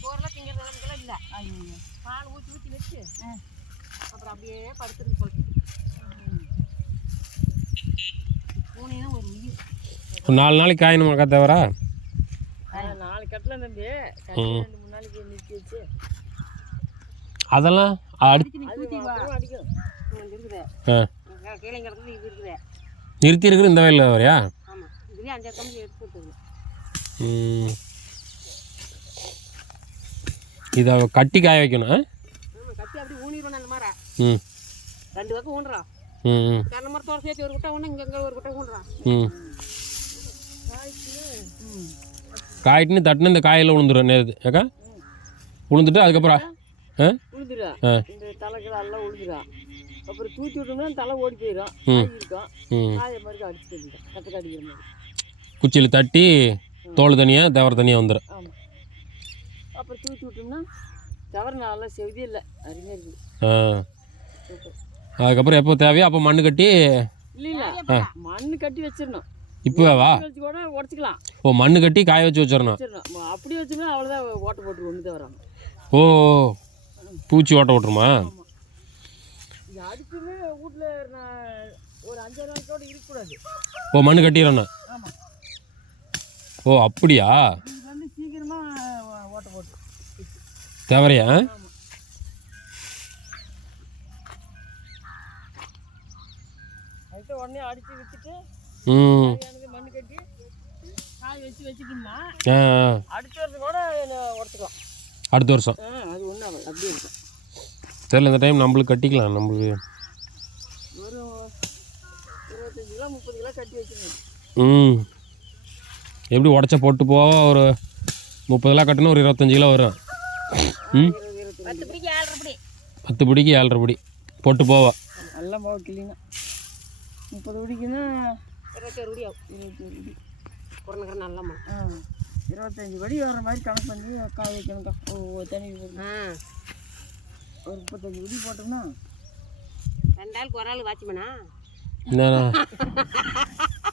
சோறுலாம் திங்கிறது நமக்குலாம் இல்லை. ஐயோ பால் ஊற்றி ஊற்றி வச்சு. அப்புறம் அப்படியே படுத்துருக்கு போல பூனைனா ஒரு உயிர். ஒரு நாலு நாளைக்கு காயணுமாக்கா தவிர? நாலு கட்டில் தம்பி. ரெண்டு மூணு நாளைக்கு நிறுத்தி வச்சு. அதெல்லாம் நிறுத்தி இருக்குது இந்த வயலில் வரையா? ஆமாம் இதுலேயே அஞ்சாறு கம்பி எடுத்து. இதை கட்டி காய வைக்கணும் கட்டி அப்படி ஊனிடுவோம் அந்த மாதிரி ம். ரெண்டு பக்கம் ஊண்டுறான் ம் மரத்தோட சேர்த்து ஒரு குட்டை ஒன்று இங்கே ஒரு குட்டை ஊண்டுறான் ம். காயிட்டுன்னு தட்டுன்னு இந்த காயில் விழுந்துடும் நேரத்து ஏக்கா? விழுந்துட்டு அதுக்கப்புறம் ஆ? ஆ. இந்த தலைகள் எல்லாம் உழுதுரா அப்புறம் தூக்கி விட்டோம்னா தலை ஓடி போயிடும் ம். காய் இருக்கும் ம். காய மாதிரி வந்துடும் கற்றுக்க அடிக்கிற மாதிரி. குச்சியில் தட்டி தோல் தனியாக தவறு தனியாக வந்துடும் அப்புறம் தூக்கி விட்டோம்னா தவறு நல்லா செவிதே இல்லை. அருமையாக இருக்குது. ஆ. அதுக்கப்புறம் எப்போ தேவையோ அப்போ மண்ணு கட்டி இல்லை இல்லை. மண்ணு கட்டி வச்சிடணும். இப்போவா கூட உடச்சிக்கலாம். ஓ மண்ணு கட்டி காய வச்சு வச்சிடணும். வச்சிடணும். அப்படி வச்சோம்னா அவ்வளோதான் ஓட்ட போட்டு ஒன்று தான் வராங்க ஓ பூச்சி ஓட்ட விட்ருமா இது அடிச்சுமே வீட்டில் நான் ஒரு அஞ்சாறு நாளைக்கோட இருக்கக்கூடாது. ஓ மண்ணு கட்டிடணும். ஓ அப்படியா இது வந்து சீக்கிரமாக ஓட்ட போட்டு உடனே அடித்து விற்றுட்டு கட்டி காய வச்சு வருஷம் கூட உடச்சிக்கலாம் அடுத்த வருஷம்? ஆ அது ஒன்றும் ஆகாது அப்படியே இருக்கும். தெரியல இந்த டைம் நம்மளுக்கு கட்டிக்கலாம் நம்மளுக்கு. ஒரு இருபத்தஞ்சி கிலோ முப்பது கிலோ கட்டி வச்சுருங்க ம். எப்படி உடச்ச போட்டு போக ஒரு முப்பதுலாம் கட்டணும் ஒரு இருபத்தஞ்சு கிலோ வரும். ம்? பத்து பிடிக்கு ஏழரை பிடி. பத்து பிடிக்கு ஏழரை பிடி. போட்டு போவா. எல்லாம் போக கிளினா. முப்பது பிடிக்குன்னா இருபத்தொரு பிடி ஆகும். இருபத்தி ஒரு பிடி குறைநகர நல்லம்மா இருபத்தஞ்சி படி வர மாதிரி கணக்கு பண்ணி காய வைக்கணும்க்கா. ஓ தண்ணி போட்டு ஆ. ஒரு முப்பத்தஞ்சு படி போட்டோம்னா ரெண்டு ஆளுக்கு ஒரு ஆள் வாட்ச்மேனா? என்னண்ணா?